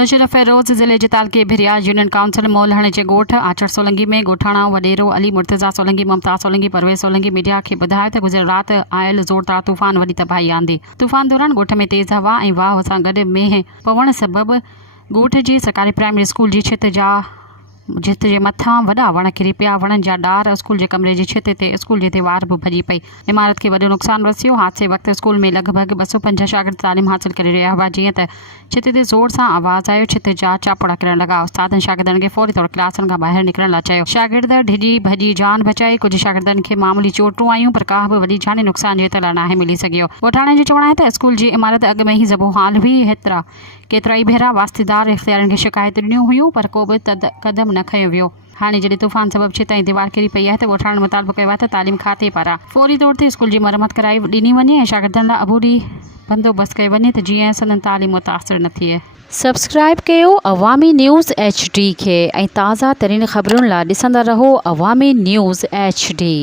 नौशेरा फेरोज ज़िले जे तालके भिरिया यूनियन काउंसिल मोलहण जे ॻोठ आचर सोलंगी में ॻोठाणा वॾेरो अली मुर्तज़ा सोलंगी मुमताज़ सोलंगी परवेज़ सोलंगी मीडिया खे ॿुधायो त गुज़िरियल राति आयल ज़ोरदार तूफ़ान वॾी तबाही आंदी। तूफ़ान दौरान ॻोठ में तेज़ हवा ऐं वाह सां गॾु मींहुं पवण सबबि ॻोठ जी सरकारी प्राइमरी स्कूल जी छित जे मथां वॾा वण किरी पिया। वणनि जा ॾार स्कूल जे कमरे जी छित ते स्कूल जी दीवार बि भॼी पई। इमारत खे वॾो नुक़सानु रसियो। हादसे वक़्तु स्कूल में लॻभॻि 205 शागिर्द तालीम हासिल करे रहिया हुआ। जीअं त छित ते ज़ोर सां आवाज़ आयो, छित जा चापड़ा किरण लॻा। उस्तादनि शागिर्दनि खे फौरी तौर क्लासनि खां ॿाहिरि निकिरण लाइ चयो। शागिर्द डिॼी भॼी जान बचाई। कुझु शागिर्दनि खे मामूली चोटूं आयूं, पर का बि वॾी जानी नुक़सान जी इतला नाहे मिली सघियो। ॻोठाणे जो चवणु आहे त स्कूल जी इमारत अॻु में ई ज़बो हाल हुई। केतिरा ई भेरा वास्तेदार इख़्तियारनि खे शिकायत ॾिनियूं हुयूं, पर को बि क़दम न खयो वियो। हाणे जॾहिं तूफ़ान सबबि छित ऐं दीवार किरी पई आहे त ॻोठाणे मुतालबो कयो आहे त तालीम खाते पारां फौरी तौर ते स्कूल जी मरम्मत कराई ॾिनी वञे ऐं शागिर्दनि लाइ अबूरी बंदोबस्तु कयो वञे त जीअं संदनि तालीम मुतासिर न थिए। सब्सक्राइब कयो अवामी न्यूज़ HD खे ऐं ताज़ा तरीन ख़बरुनि लाइ ॾिसंदा रहो अवामी न्यूज़ HD।